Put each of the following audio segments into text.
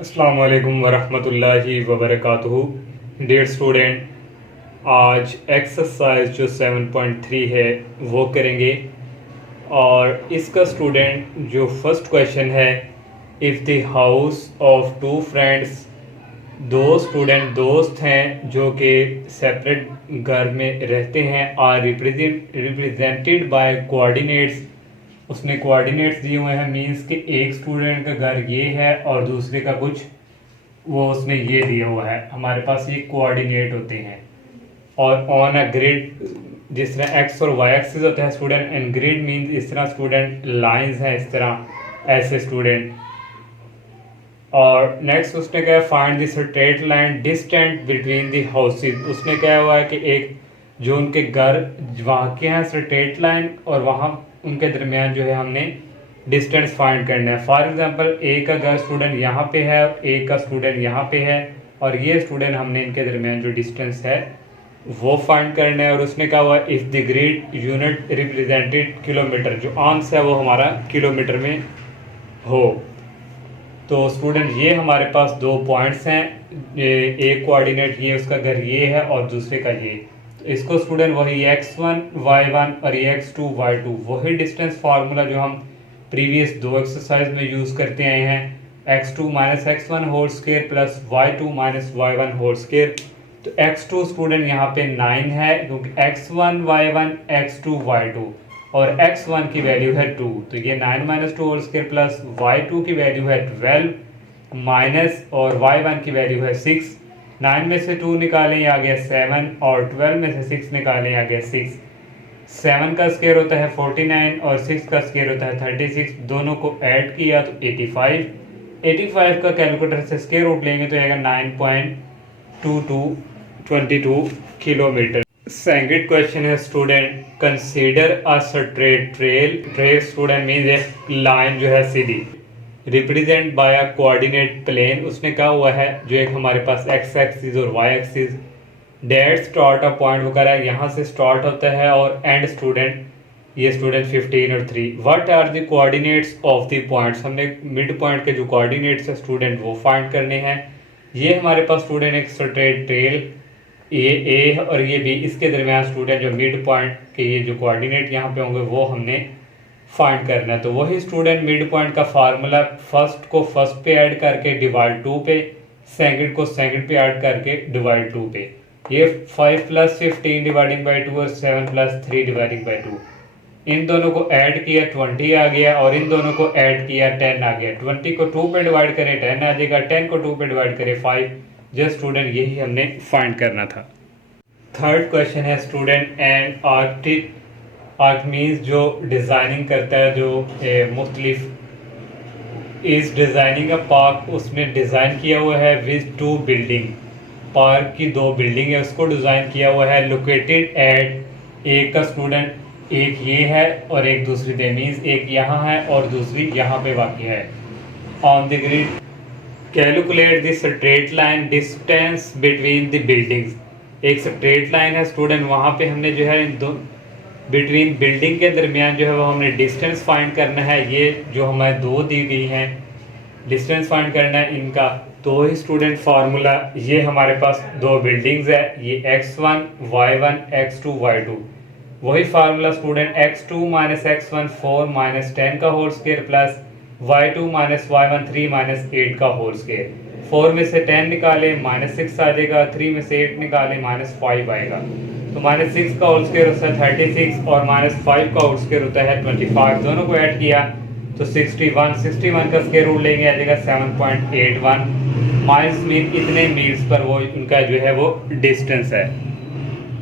अस्सलामु अलैकुम वरहमतुल्लाहि वबरकातुहू। डियर स्टूडेंट, आज एक्सरसाइज जो 7.3 है वो करेंगे। और इसका स्टूडेंट जो फर्स्ट क्वेश्चन है, if the house of two friends, दो स्टूडेंट दोस्त हैं जो कि सेपरेट घर में रहते हैं, आर रिप्रेजेंटेड बाय कोऑर्डिनेट्स। उसने कोऑर्डिनेट्स दिए हुए हैं, मींस कि एक स्टूडेंट का घर ये है और दूसरे का कुछ वो उसने ये दिया हुआ है। हमारे पास ये कोऑर्डिनेट होते हैं। और ऑन अ ग्रिड, जिस तरह एक्स और वाई एक्सिस होता है स्टूडेंट, एंड ग्रिड मींस इस तरह स्टूडेंट लाइंस हैं, इस तरह ऐसे स्टूडेंट। और नेक्स्ट उसने कहा find the straight line distant between the houses. उसने कहा हुआ है कि एक जो उनके घर वहाँ के हैं स्ट्रेट लाइन, और वहाँ उनके दरमियान जो है हमने डिस्टेंस फाइंड करना है। फॉर एग्जांपल ए का घर स्टूडेंट यहाँ पे है, ए का स्टूडेंट यहाँ पे है, और ये स्टूडेंट हमने इनके दरमियान जो डिस्टेंस है वो फाइंड करना है। और उसने कहा हुआ if the grid unit represented kilometre, जो आंसर है वो हमारा किलोमीटर में हो। तो स्टूडेंट ये हमारे पास दो पॉइंट्स हैं, एक कोऑर्डिनेट ये उसका घर ये है और दूसरे का ये। तो इसको स्टूडेंट वही x1 y1 और ये x2 y2, वही डिस्टेंस फार्मूला जो हम प्रीवियस दो एक्सरसाइज में यूज़ करते आए हैं, x2 minus x1 whole square plus y2 minus y1 whole square. तो x2 स्टूडेंट यहाँ पे 9 है, क्योंकि x1 y1 x2 y2 और x1 की वैल्यू है 2, तो ये 9 minus 2 whole square plus y2 की वैल्यू है 12 माइनस और y1 की वैल्यू है 6। 9 में से 2 निकालें आ गया 7, और 12 में से 6 निकालें आ गया 6। 7 का स्केयर होता है 49 और 6 का स्केयर होता है 36। दोनों को ऐड किया तो 85। 85 का कैलकुलेटर से स्केयर रूट लेंगे तो आएगा 9.2222 किलोमीटर। सेकंड क्वेश्चन है student, consider a straight trail student means एक लाइन जो है सीधी, represent by a coordinate plane. उसने कहा हुआ है जो एक हमारे पास एक्स एक्सिस और Y axis, that start a point वो कह रहा है यहाँ से स्टार्ट होता है और एंड स्टूडेंट ये स्टूडेंट 15 और 3। What are the coordinates of the points, हमने मिड पॉइंट के जो कोऑर्डिनेट्स है स्टूडेंट वो फाइंड करने हैं। ये हमारे पास स्टूडेंट एक स्ट्रेट ट्रेल ये ए और ये बी, इसके दरमियान स्टूडेंट जो मिड पॉइंट के ये जो कोऑर्डिनेट यहाँ पे होंगे वो हमने फाइंड करना है। तो वही स्टूडेंट मिड पॉइंट का फार्मूला, फर्स्ट को फर्स्ट पे ऐड करके डिवाइड 2 पे, सेकंड को सेकंड पे ऐड करके डिवाइड 2 पे। ये 5 प्लस 15 डिवाइडिंग बाई 2 और 7 प्लस 3 डिवाइडिंग बाई 2, इन दोनों को ऐड किया 20 आ गया, और इन दोनों को ऐड किया 10 आ गया। 20 को 2 पे डिवाइड करें 10 आ जाएगा, 10 को 2 पे डिवाइड करें 5। जस्ट स्टूडेंट यही हमने फाइंड करना था। थर्ड क्वेश्चन है स्टूडेंट, एंड आर्ट मीन्स जो डिज़ाइनिंग करता है, जो मुख्तलिफ इस डिज़ाइनिंग अ पार्क, उसने डिज़ाइन किया हुआ है विद 2 बिल्डिंग, पार्क की 2 बिल्डिंग है उसको डिज़ाइन किया हुआ है। लोकेटेड एट, एक का स्टूडेंट एक ये है और एक दूसरी दे, मीन्स एक यहाँ है और दूसरी यहाँ पे वाक़ है। On the grid calculate the straight line distance between the buildings. एक स्ट्रेट लाइन है स्टूडेंट, वहाँ पे हमने जो है दो बिटवीन बिल्डिंग के दरमियान जो है वो हमने डिस्टेंस फाइंड करना है। ये जो हमारे 2 दी गई हैं डिस्टेंस फाइंड करना है इनका। तो ही स्टूडेंट फार्मूला, ये हमारे पास 2 बिल्डिंग्स है, ये x1 y1 x2 y2, वही formula student x2 minus x1 4 minus 10 का whole square plus y2 minus y1 3 minus 8 का होल स्केयर। 4 में से 10 निकाले माइनस 6 आ जाएगा, 3 में से 8 निकाले माइनस 5 आएगा। तो माइनस 6 का होल स्केयर होता है 36 और माइनस 5 का होल स्केयर होता है 25। दोनों को ऐड किया तो 61 का स्केयर रूट लेंगे आ जाएगा 7.81 माइल्स, मीन इतने मील्स पर वो उनका जो है वो डिस्टेंस है।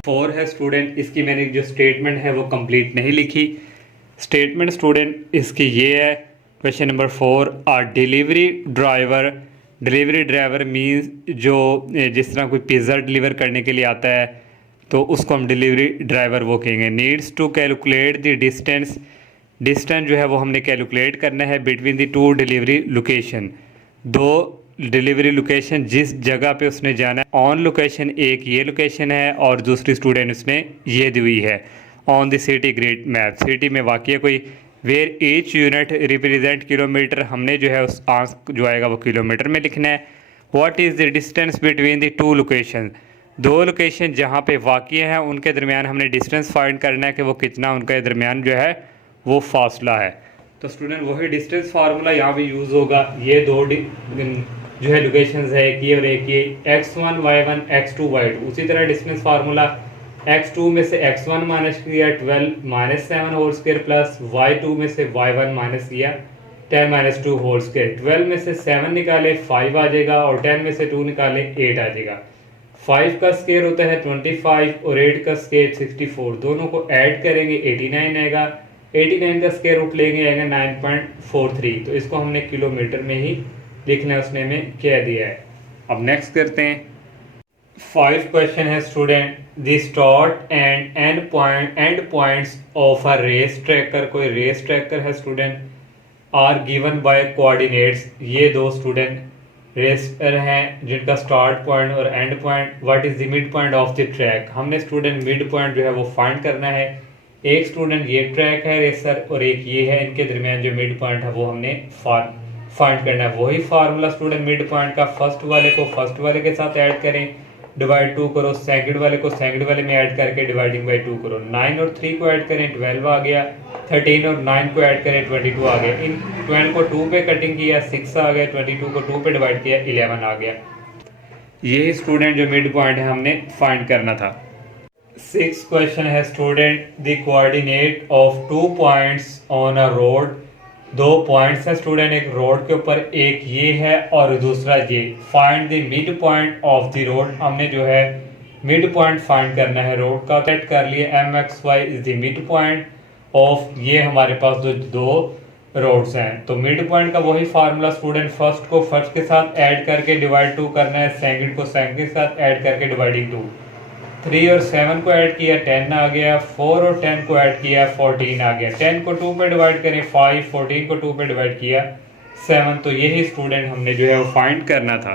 4 है स्टूडेंट, इसकी मैंने जो स्टेटमेंट है वो कंप्लीट नहीं लिखी। स्टेटमेंट स्टूडेंट इसकी ये है, क्वेश्चन नंबर 4, आ डिलीवरी ड्राइवर मीन्स जो जिस तरह कोई पिज़्ज़ा डिलीवर करने के लिए आता है तो उसको हम डिलीवरी ड्राइवर वो कहेंगे। Needs to calculate the distance जो है वो हमने कैलकुलेट करना है between the 2 delivery location, 2 delivery location जिस जगह पे उसने जाना है। ऑन लोकेशन एक ये लोकेशन है और दूसरी स्टूडेंट उसने ये दी हुई है on the city grid map, city में वाकई कोई where each unit represent kilometre, हमने जो है उस आंसर जो आएगा वो किलोमीटर में लिखना है। What is the distance between the two location, दो लोकेशन जहाँ पे वाक़ई हैं उनके दरमियान हमने डिस्टेंस फाइंड करना है कि वो कितना उनके दरमियान जो है वो फासला है। तो स्टूडेंट वही डिस्टेंस फार्मूला यहाँ भी यूज़ होगा। ये दो जो है लोकेशंस है, एक ये और एक ये, x1 y1 x2 y2। उसी तरह डिस्टेंस फार्मूला x2 में से x1 माइनस किया 12 minus 7 whole square plus y2 में से y1 माइनस किया 10 माइनस 2 होल स्क्वायर। 12 में से 7 निकाले 5 आ जाएगा और 10 में से 2 निकाले 8 आ जाएगा। 5 का स्क्वायर होता है 25 और 8 का स्क्वायर 64, दोनों को ऐड करेंगे 89 आएगा। 89 का स्क्वायर रूट लेंगे आएगा 9.43। तो इसको हमने किलोमीटर में ही लिखना है, उसने में कह दिया है। अब नेक्स्ट करते हैं। 5 क्वेश्चन है student, the start and end points of a race tracker, कोई रेस ट्रैकर है student, are given by coordinates. ये दो स्टूडेंट रेसर हैं जिनका स्टार्ट पॉइंट और end point. What is the mid point of the track, हमने student mid point जो है वो फाइंड करना है। एक स्टूडेंट ये ट्रैक है रेसर और एक ये है, इनके दरमियान जो मिड पॉइंट है वो हमने फाइंड करना है। वही फार्मूला स्टूडेंट मिड पॉइंट का, फर्स्ट वाले को फर्स्ट वाले के साथ ऐड करें, डिवाइड 2 करो, सेकंड वाले को सेकंड वाले में ऐड करके डिवाइडिंग बाई 2 करो। 9 और 3 को ऐड करें 12 आ गया, 13 और 9 को ऐड करें 22 आ गया। इन 12 को 2 पे कटिंग किया 6 आ गया, 22 को 2 पे डिवाइड किया 11 आ गया। यही स्टूडेंट जो मिड पॉइंट है हमने फाइंड करना था। 6 क्वेश्चन है student, the coordinate of 2 points on a road. दो पॉइंट्स है स्टूडेंट एक रोड के ऊपर, एक ये है और दूसरा ये। Find the mid point of the road, हमने जो है मिड पॉइंट फाइंड करना है रोड का। सेट कर लिए MXY is the mid point of, ये हमारे पास जो दो रोड्स हैं। तो मिड पॉइंट का वही फार्मूला स्टूडेंट, फर्स्ट को फर्स्ट के साथ ऐड करके डिवाइड 2 करना है, सेकंड को सेकंड के साथ ऐड करके डिवाइडिंग 2। 3 और 7 को ऐड किया 10 आ गया, 4 और 10 को ऐड किया 14 आ गया। 10 को 2 पे डिवाइड करें 5, 14 को 2 पे डिवाइड किया 7। तो यही स्टूडेंट हमने जो है वो फाइंड करना था।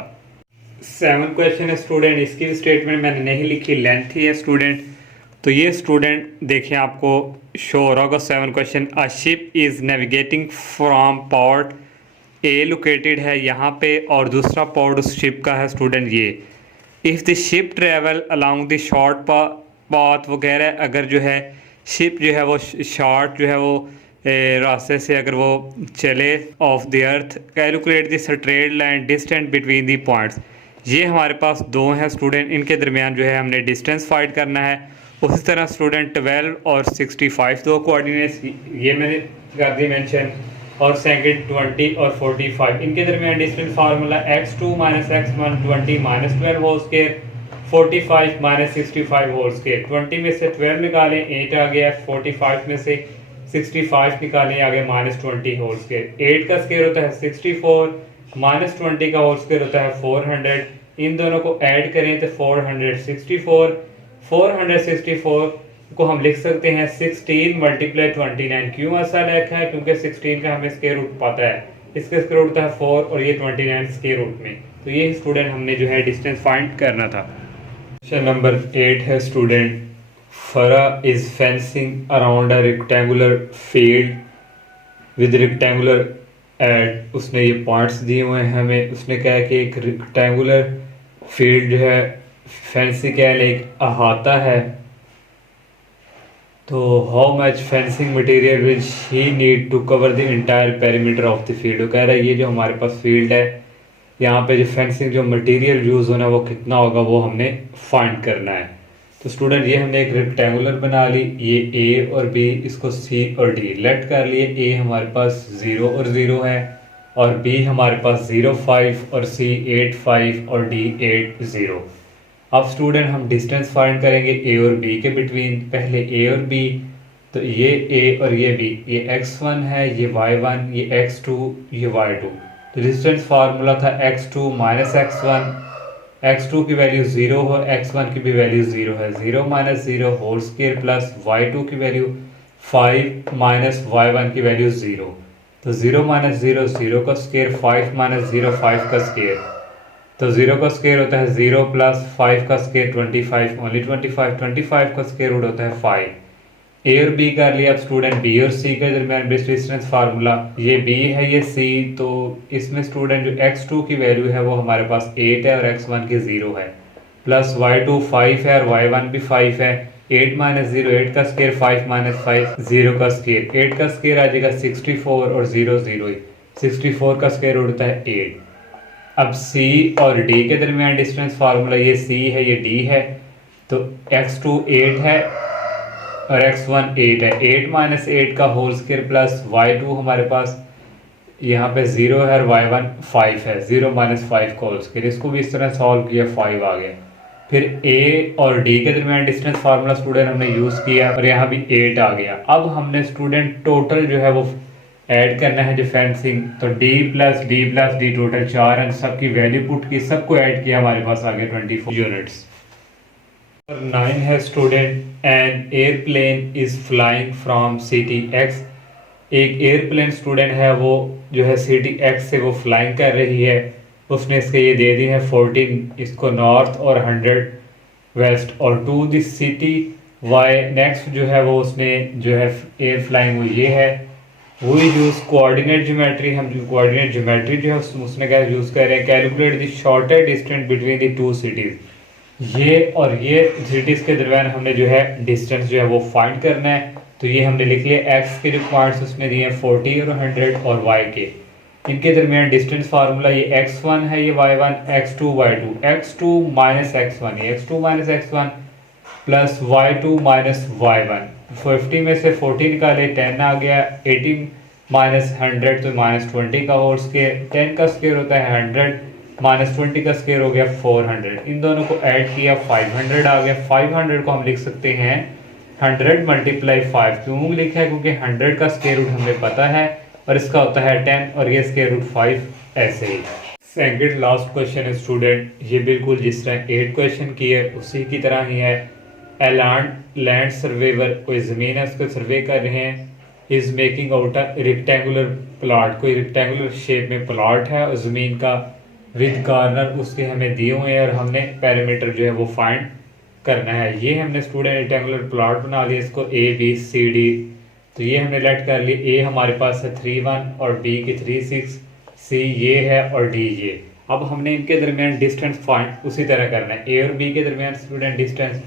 7 क्वेश्चन है स्टूडेंट, इसकी भी स्टेटमेंट मैंने नहीं लिखी, लेंथ ही है स्टूडेंट। तो ये स्टूडेंट देखिए आपको शो हो रहा होगा 7 question. A ship is navigating from port A located है यहाँ पे, और दूसरा पोर्ट उस शिप का है स्टूडेंट ये। If the ship travel along the short path वगैरह, अगर जो है शिप जो है वो शॉर्ट जो है वो रास्ते से अगर वो चले of the earth, calculate the straight line distance between the points. ये हमारे पास दो हैं स्टूडेंट, इनके दरमियान जो है हमने डिस्टेंस फाइंड करना है। उसी तरह स्टूडेंट 12 और 65 दो कोऑर्डिनेट्स ये मैंने कर दी मेंशन, और सेकंड 20 और 45 इनके दरमियान distance formula x2 minus x1 20 minus 12 whole square, 45 minus 65 whole square. 20 में से 12 निकालें 8 आ गया, 45 में से 65 निकालें आ गया माइनस 20 होल स्क्वायर। 8 का स्क्वायर होता है 64, माइनस 20 का होल स्क्वायर होता है 400। इन दोनों को ऐड करें तो 464। 464 को हम लिख सकते हैं 16 मल्टीप्लाई 29। क्यों ऐसा लिखा है? क्योंकि 16 का हमें स्क्वायर रूट पता है, इसका स्क्वायर रूट होता है 4 और ये 29 स्क्वायर रूट में। तो ये स्टूडेंट हमने जो है डिस्टेंस फाइंड करना था। क्वेश्चन नंबर 8 है student, Farah is fencing around a rectangular field with rectangular add. उसने ये पॉइंट्स दिए हुए हैं हमें, उसने कहा है कि एक रेक्टेंगुलर फील्ड जो है फेंसिंग क्या है, एक अहाता है। तो how much fencing material which he need to cover the entire perimeter of the field. वो कह रहा है ये जो हमारे पास फील्ड है यहाँ पे जो फेंसिंग जो मटेरियल यूज़ होना है वो कितना होगा वो हमने फाइंड करना है। तो स्टूडेंट ये हमने एक रेक्टेंगुलर बना ली, ये ए और बी, इसको सी और डी लेट कर लिए। ए हमारे पास 0 और 0 है और बी हमारे पास 0 5 और सी 8 5 और डी 8 0। अब स्टूडेंट हम डिस्टेंस फाइंड करेंगे ए और बी के बिटवीन। पहले ए और बी, तो ये ए और ये बी, ये x1 है, ये y1, ये x2, ये y2। तो डिस्टेंस फार्मूला था x2 माइनस x1, x2 की वैल्यू 0 हो, x1 की भी वैल्यू 0 है, 0 minus 0 whole square plus y2 की वैल्यू 5 माइनस y1 की वैल्यू 0। तो 0 माइनस 0 0 का स्क्वायर, 5 माइनस 0 5 का स्क्वायर। तो 0 का स्क्वायर होता है 0 प्लस 5 का स्क्वायर 25, ओनली 25। 25 का स्क्वायर रूट होता है 5। ए और बी कर लिया। अब स्टूडेंट बी और सी के दरमियान डिस्टेंस फार्मूला, ये बी है ये सी, तो इसमें स्टूडेंट जो x2 की वैल्यू है वो हमारे पास 8 है और x1 की 0 है, प्लस y2 5 है और y1 भी 5 है। 8 माइनस 0 8 का स्केयर, 5 माइनस 5 0 का स्केयर, 8 का स्केयर आ जाएगा 64 और 0 0 ही, 64 का स्केयर उड़ता है 8। अब C और D के दरमियान डिस्टेंस फार्मूला, ये C है ये D है, तो x2 8 है और x1 8 है। 8 माइनस 8 का होल स्केयर प्लस y2 हमारे पास यहाँ पे 0 है और y1 5 है, 0 माइनस 5 का होल स्केयर। इसको भी इस तरह सॉल्व किया, 5 आ गया। फिर A और D के दरमियान डिस्टेंस फार्मूला स्टूडेंट हमने यूज़ किया और यहाँ भी 8 आ गया। अब हमने स्टूडेंट टोटल जो है वो ऐड करना है डिफरेंसिंग, तो D प्लस D टोटल 4 है, सबकी वैल्यू पुट की, सबको ऐड किया, हमारे पास आ गया 24 यूनिट्स। 9 है student, an airplane is flying from city x. एक एयरप्लेन स्टूडेंट है वो जो है सिटी एक्स से वो फ्लाइंग कर रही है, उसने इसके ये दे दी है 14 इसको नॉर्थ और 100 वेस्ट, और to this city Y. Next जो है वो उसने जो है एयर फ्लाइंग वो ये है, वो यूज़ कोऑर्डिनेट ज्योमेट्री, हम जो कोऑर्डिनेट ज्योमेट्री जो है उसने क्या यूज़ कर रहे हैं, calculate the shortest distance between the two cities. ये और ये सिटीज़ के दरमियान हमने जो है डिस्टेंस जो है वो फाइंड करना है। तो ये हमने लिख लिया, एक्स के जो पॉइंट्स उसने दिए हैं 40 और 100 और वाई के, इनके दरमियान डिस्टेंस फार्मूला, ये x1 है ये y1, x2 y2, x2 minus x1, ये x2 minus x1 plus y2 minus y1। 50 में से 40 निकाले 10 आ गया, 80 माइनस 100 तो माइनस 20 का होल स्केयर, 10 का स्केयर होता है 100, माइनस 20 का स्केयर हो गया 400। इन दोनों को ऐड किया 500 आ गया। 500 को हम लिख सकते हैं 100 मल्टीप्लाई 5, क्यों लिखा है, क्योंकि 100 का स्केयर रूट हमें पता है और इसका होता है 10 और ये स्केयर रूट 5, ऐसे ही। सेकंड लास्ट क्वेश्चन है स्टूडेंट, ये बिल्कुल जिस तरह 8 क्वेश्चन की है उसी की तरह ही है। ए लैंड सर्वेवर, कोई ज़मीन है उसको सर्वे कर रहे हैं, is making out a rectangular plot, कोई रेक्टेंगुलर शेप में प्लॉट है और ज़मीन का विद कॉर्नर उसके हमें दिए हुए हैं और हमने पैरामीटर जो है वो फाइंड करना है। ये हमने स्टूडेंट रेक्टेंगुलर प्लॉट बना लिया, इसको ए बी सी डी, तो ये हमने लेट कर लिया। ए हमारे पास है 3 1 और बी की 3 6, सी ये है और डी ये। अब हमने इनके दरमियान डिस्टेंस फाइंड उसी तरह करना है। ए और बी के दरमियान स्टूडेंट डिस्टेंस,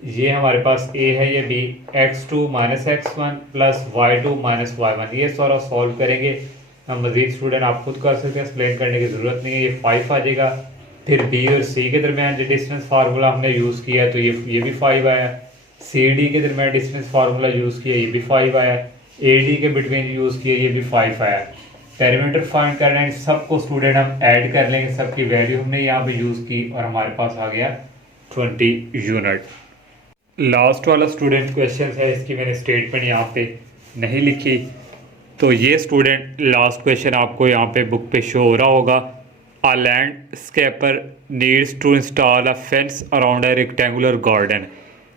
ये हमारे पास ए है ये B, x2 minus x1 plus y2 minus y1, ये सारा सॉल्व करेंगे हम। मजीद स्टूडेंट आप खुद कर सकते हैं, एक्सप्लेन करने की ज़रूरत नहीं है। ये 5 आ जाएगा। फिर बी और सी के दरमियान जो डिस्टेंस फार्मूला हमने यूज़ किया तो ये भी 5 आया। सी डी के दरमियान डिस्टेंस फार्मूला यूज़ किया, ये भी 5 आया। ए डी के बिटवीन यूज़ किया, ये भी 5 आया। पैरामीटर फाइंड करना है, सबको स्टूडेंट हम ऐड कर लेंगे, सबकी वैल्यू हमने यहाँ पे यूज़ की और हमारे पास आ गया 20 यूनिट। लास्ट वाला स्टूडेंट क्वेश्चन है, इसकी मैंने स्टेटमेंट यहाँ पे नहीं लिखी, तो ये स्टूडेंट लास्ट क्वेश्चन आपको यहाँ पे बुक पे शो हो रहा होगा। A landscaper needs to install a fence around a rectangular garden.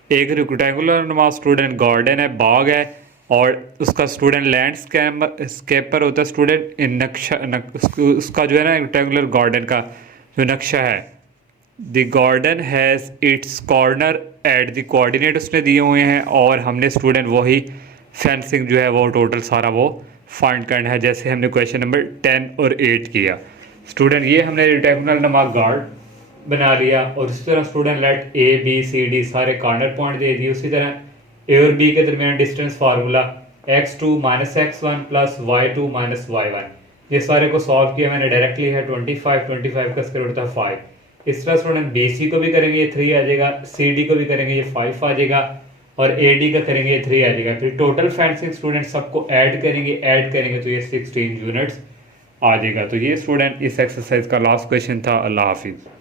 एक रेक्टेंगुलर नुमा स्टूडेंट गार्डन है, बाग है, और उसका स्टूडेंट लैंडस्केपर होता है स्टूडेंट नक्शा उसका जो है ना रेक्टेंगुलर गार्डन का जो नक्शा है। The garden has its corner at the coordinate उसने दिए हुए हैं और हमने स्टूडेंट वही फेंसिंग जो है वो टोटल सारा वो फाइंड करना है, जैसे हमने क्वेश्चन नंबर 10 और 8 किया। स्टूडेंट ये हमने रेक्टेंगुलर नमा गार्ड बना लिया और इसी तरह student let A B C D सारे कॉर्नर पॉइंट दे दिए। उसी तरह ए और बी के दरमियान distance formula x2 minus x1 plus y2 minus y1, ये सारे को सॉल्व किया मैंने डायरेक्टली है। 25 का स्क्वायर रूट था 5। इस तरह स्टूडेंट बी सी को भी करेंगे ये 3 आ जाएगा, सी डी को भी करेंगे ये 5 आ जाएगा और ए डी का करेंगे ये 3 आ जाएगा। फिर टोटल फेंसिंग स्टूडेंट सबको ऐड करेंगे तो ये 16 यूनिट्स आ जाएगा। तो ये स्टूडेंट इस एक्सरसाइज का लास्ट क्वेश्चन था। अल्लाह हाफिज़।